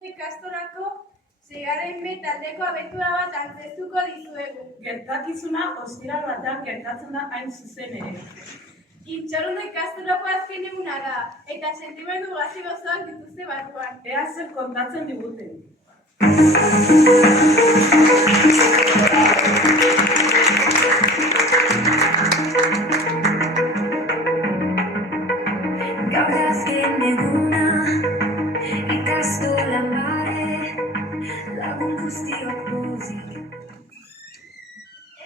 Ikastorako seigarren B taldeko abentura bat antzeztuko dizuegu. Gertakizuna ostiral batean gertatzen da hain zuzen ere. Intxorrondo ikastorako azken eguna da, eta sentimendu gazi gozoak dituzte barruan. Ea zer kontatzen diguten. Gaur azken eguna, ikastolan bare, lagun guztiok pozik.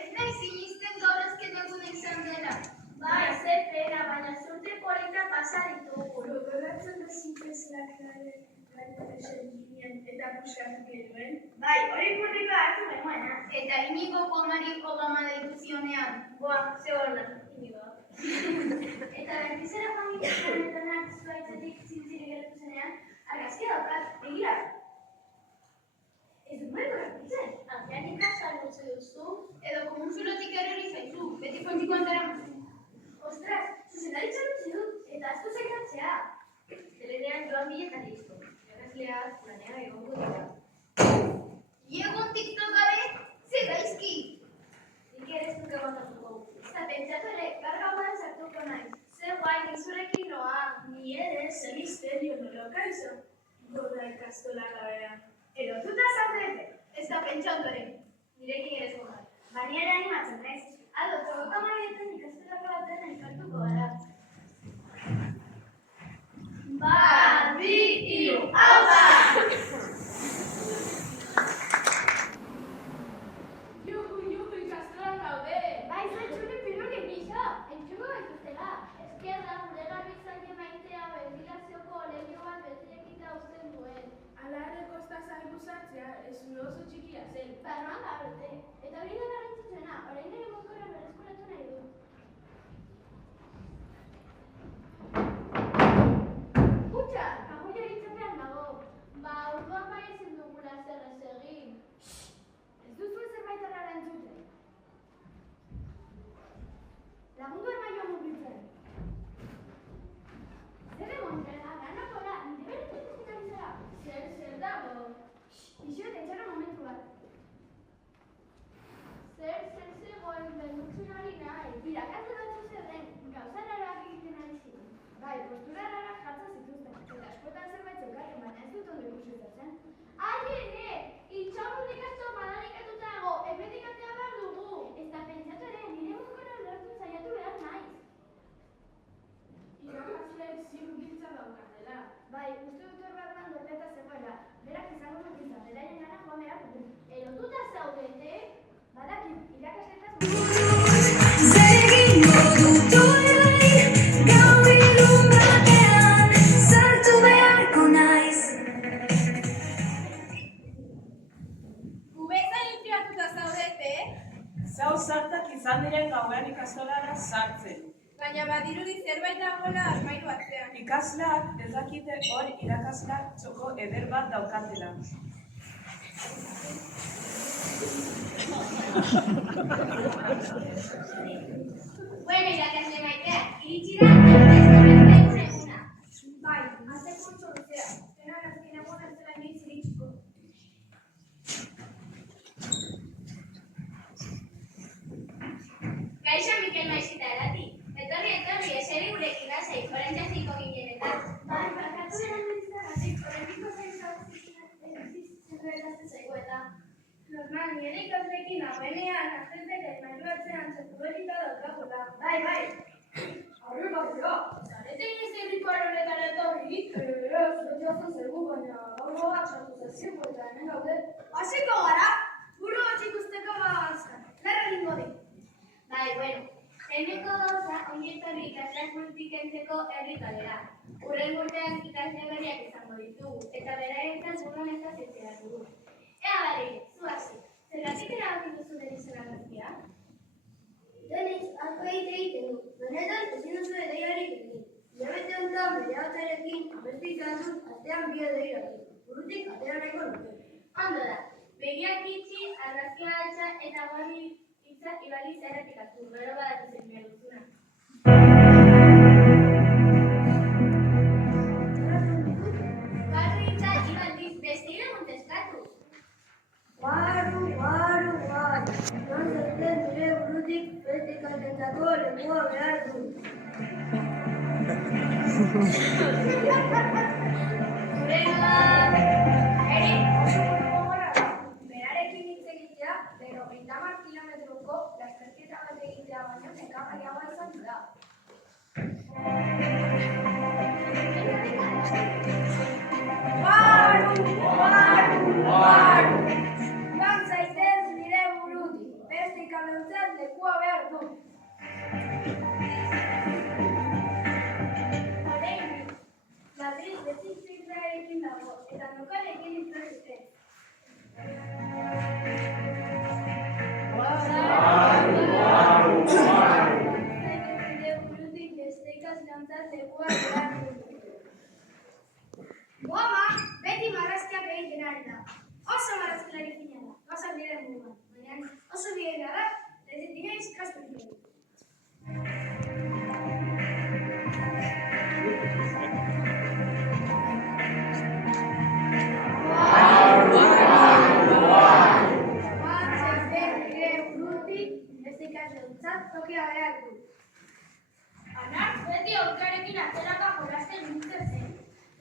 Ez nahi sinisten gaur azken eguna izan dela. Bai, ze pena, baina zurte polita pasa ditugu. Gogoratzen da zintezenak ginen eta buskatu genuen. Bai, hori publika hartu genuena. Eta Inigo Komari Obama deitu zionean. Boa, ze horna, Inigo. Eta bertizera familia zanetanak zuaitzetik zintzire geratu zenean, argazkia daukat, begira. Ez dut maiko bertitzen, agian ikasal gutze duzu, edo komunzulotik errori zaizu, beti kontikoan dara mazu. Ostras, zuzendaritzen utzi dut, eta aztu zaitatzea. Telenean joan biletan listo. Errazleak, planean egongo dira. Iegon TikTok gabe, ze gaizki! Nik ere ez dut egotatuko. Eta pentsatu ere, gaur gauan sartuko naiz. Ze guai, nizurekin noa. Ni ere, ze misterio noloka izan. Goda ikastola gabea. Erotuta zaudete, ez da pentsa ondoren. Nirekin ere zogar. Bani ere animatzen naiz. Ado, txogoko marietan ikastolako batean elkartuko gara. Bat, bi, hiru, aupa! Juhu, ikastolan gaude! Bai, zaitxune pirurik gisa, entxuko gaituztela. Eskerra, gure garbitzaile maitea bentilazioko leio bat bezirekita uzten duen. Ala ere kosta zaigu sartzea, ez oso txikia zen. Barruan gaurte, eta hori da garrantzitsuena, orain ere mokorra berreskuratu nahi du. Kutxa, kajoia hitzapean dago. Ba, orduan bai ezin dugula zer ez egin. Ez duzu zerbait errara entzuten. Lagundu armaioa mugitzen. Zer egon zera, ganakora, nire beretzen duzuten zera. Zer dago. Ixoet, etxera momentu bat. Zer zegoen bendutzen hori nahi. Irakasle batzu zer den, gauza raroak egiten ari ziren. Bai, postura rarak jartzen zituzten, eta askotan zerbait zeukaten, baina ez dut ondo ikusi zen. Ai ere, intxaurrun ikasto madarikatuta dago, hemendik atea behar dugu. Eta pentsatu ere, nire mozkora ulertu saiatu behar naiz. Irakasleek ziur giltza daukatela. Bai, uste dut hor barruan gorpeta zegoela, berak izango du giltza, beraien gana joan behar dugu. Erotuta zaudete, badakit, irakasletaz Zer egingo dut orain, gau ilun batean, sartu beharko naiz. Gubezan intrigatuta zaudete, Zau sartak izan diren gauean ikastolara sartzen. baina badirudi zerbait dagoela armairu atzean. Ikasleak ez dakite hor irakasleak txoko eder bat daukatela. Bueno, irakasle maitea, iritsi da, eguna. Bai, azte kurtso luzea. Zenan azken eguna ez dela nintz iritsiko. Gaixo Mikel Maixita erati. Etorri, eseri gurekin lasai, oraintxe hasiko ginen eta. Bai, barkatu eran ditzagatik, oraintiko zaizu zaigu eta. Normal, nire ikasleekin abenean, aztenteka imailuatzean zertuberita daukagula. Bai. Aurre batzea, zaretein ez ebrikoan honetara etorri? Zuretzea zaigu, baina gaur gogak sartu zaziko eta hemen gaude. Hasiko gara, buru hotxik usteko bazkan, larra egingo di. Bai, bueno, hemengo gauza ongi etorri ikasleak multikentzeko herrikalera. Hurren urtean ikasle berriak izango ditugu, eta beraietan buruan ez da zitzea dugu. Ea bari, zu hasi, zergatik erabaki duzu Denizen argazkia? Deniz, asko egiten du. Benetan, ezin duzu edeiarik egin. Hilabete honetan bere hotzarekin abestu izan dut astean bi edeiratu. Burutik atera nahiko nuke. Ondo da, begiak itxi, argazkia altza eta guarri hitza ibaliz errepikatu, gero badakizen behar duzuna. Garri hitza ibaliz beste Eri oso buru gogorra da. Berarekin hitz egitea, 50 kilometroko lasterketa bat egitea baino nekagarriagoa izan da. Joan zaitez nire burutik, beste ikalentzat lekua behar du. Oraindik, Madrid bezizkidrarekin dago, eta nukalekin hitz egiten. Nire burutik beste ikaslantzat lekua behar du. Boama, beti marrazkiak egiten ari da. Oso marrazkilari fina da, gauzak diren buruan. Baina oso bidea da, ez inoiz ikastu diren. Tokia behar du. Anar, beti aurkarekin ateraka jolasten nintzen zen.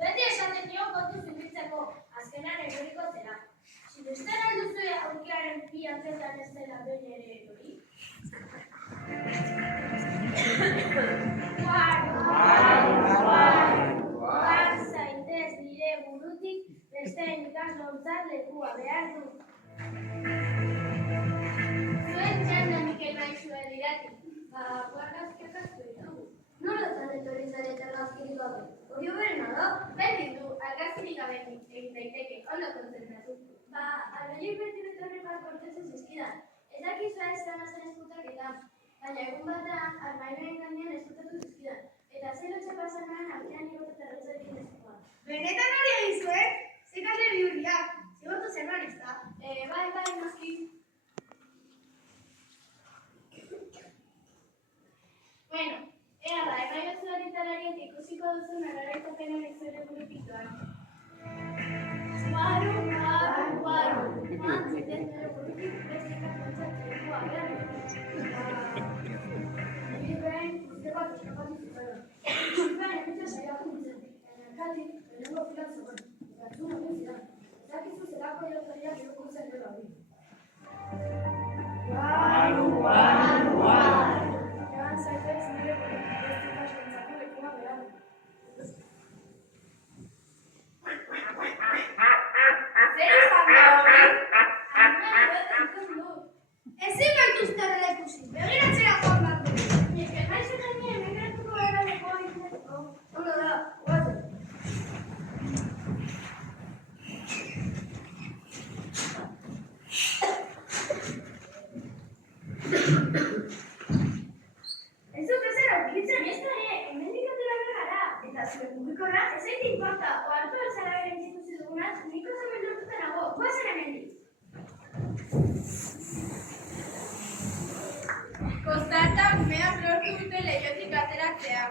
Beti esaten dio kontu zubitzeko, azkenan eroriko zera. Sinesten alduzu aurkiaren bi atzetan ez dela behin ere erori? Joan zaitez nire burutik besteen ikaslontzat lekua behar du. Zuen txanda Mikel Maixua dirati. Argazkiak asko ditugu. Nolatan etorri zarete argazkirik gabe? Hori hoberena da? Berdin du, argazkirik gabe egin daiteke, ondo kontzentratu. Argailik beti betorren bat portetzen zizkidan. Ez dakizua ez gana zen eskutaketan. Baina egun batean, armainoen gainean eskutatu zizkidan. Eta zelotxe pasan nuen artean igotetan erretzarekin eskuan. Benetan hori egin zuen? Zekasle bihurriak, zigortu zenuen ez da? Bai, noski. Bueno, ea da, emaio zuaritalariak ikusiko duzun araraitapenen zure burupituan. Joan zaitez nire burutik beste ikaslontzat lekua behar du. Niri behin urte bat eskapatu zitzaioan. Zitzaioan egitea saiatu nintzen, elkartik lehenengo filan zegoen, eta entzun egin zidan. Ez dakizu zelako irautariak irakurtzen gero hori. Joan zaitez nire burutik beste ikaslontzako lekua behar du. Zer izan da hori? Ezin gaituzte horrela ikusi, begiratzera joan behar du. Mikel Maixu gainean egeratuko gara lekoa egiteko. Ondo da, guazen. Ez dut ezer aurkitzen, ez da hemendik atera gara. Eta zure mugikorra, ez zait inporta, ohartu altzara bere instituzio dugunaz, niko zemen lortuta nago, guazen hemendik. Kostata umeak lortu dute leihotik ateratzea.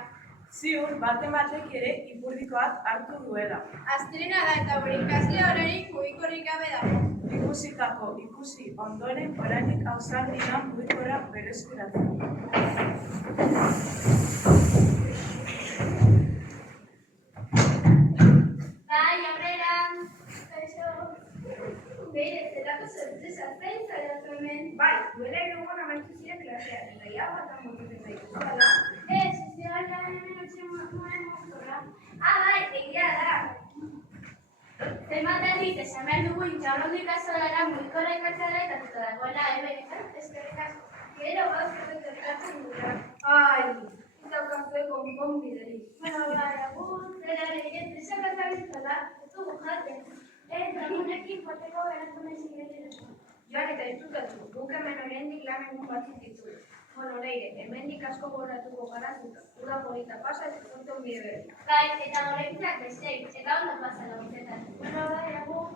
Ziur, baten batek ere ipurdikoak hartu duela. Astrena da eta gure ikaslea oraindik mugikorrik gabe dago. Ikusi ondoren oraindik ausar dinan mugikorra berreskuratzen. Bai, aurrera! Beire, zelako sorpresa, zain zaratu hemen. Bai, duela erogon amaitu ziren klaseak, eta ia batan motitzen zaitu. Hala? Ez gara hemen utzi nuen mugikorra. Bai, egia da. Zenbat aldiz esan behar dugu intxaurrondo ikastolara mugikorra ikatzea eta tuta dagoela hemen. Eskerrik asko. Gero gauzak gertatzen dira. Ai, ez daukazue konponbiderik. Bueno, agur, zera legez, presaka zabiltzala, ez dugu jaten. Lagunekin poteko geratu nahi ziretireko. Joan eta disfrutatu, guk hemen oraindik lan egun batzuk ditugu. Bueno, Leire, hemendik asko goratuko gara uda polita pasa eta zonte un bide berri. Bai, eta goraitzak besteik, eta ondo pasa lagunetan. Bueno, bai, agur.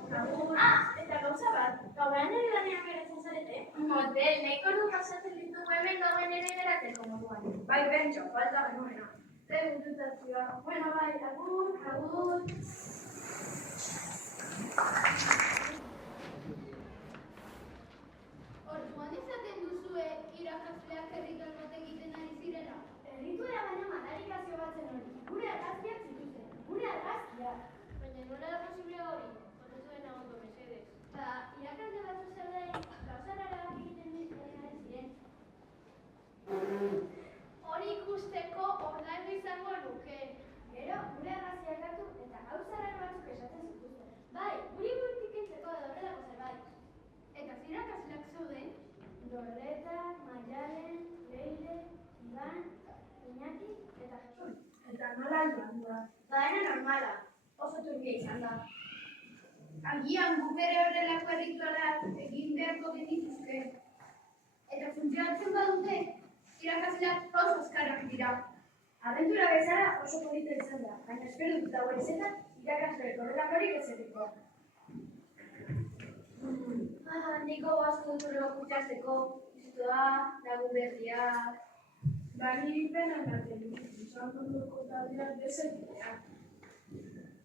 Eta gauza bat, gauean ere lanean geratzen zarete? Motel, nahiko ordu pasatzen ditugu hemen gauen ere geratzeko moduan. Bai, bentxo, falta genuena. Zer gututazioa. Bueno, bai, agur. Orduan izaten duzue irakasleak herritar bat egiten ari zirela. Erritu da baina madarikazio batzen hori. Gure argazkiak Eta nola joan da? Badena normala, oso turbia izan da. Agian guk ere horrelako erritualak egin beharko genituzke. Eta funtzionatzen badute, irakasleak oso azkarrak dira. Abentura bezala oso polita izan da, baina espero dut dago izetan irakasleek horrelakorik ez egiteko. Niko asko dut horrela kutsazteko, iztua, lagun berriak. Bani pena ematen dut, izan munduko taldeak desegitea.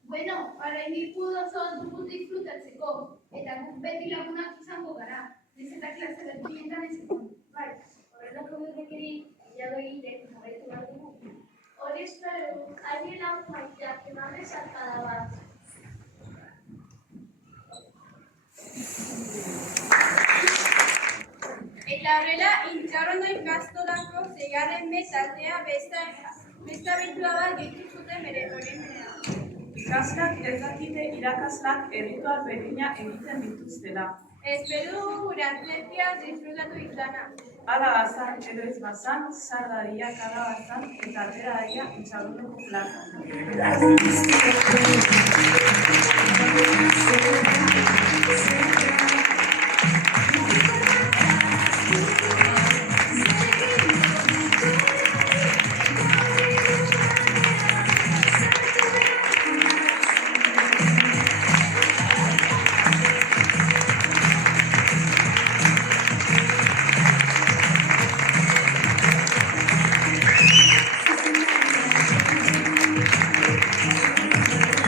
Bueno, oraindik oso dugu disfrutatzeko, eta guk beti lagunak izango gara. Nahiz eta klase berdinetan ez egon. Bai, horrelako berrekeri gehiago egiten jarraitu behar dugu. Hori espero dut, haien lagun maiteak eman bezarkada bat. Eta horrela, Intxaurrondo ikastolako 6. B taldea beste abentura bat gehitu zuten bere oroimenean. Ikaslak ez dakite irakaslak erritual berdina egiten dituztela. Espero dugu gure antzerkia disfrutatu izana. Hala bazan edo ez bazan, sar daria kalabazan eta atera daria Intxaurrondoko plazan. Lagun guztiok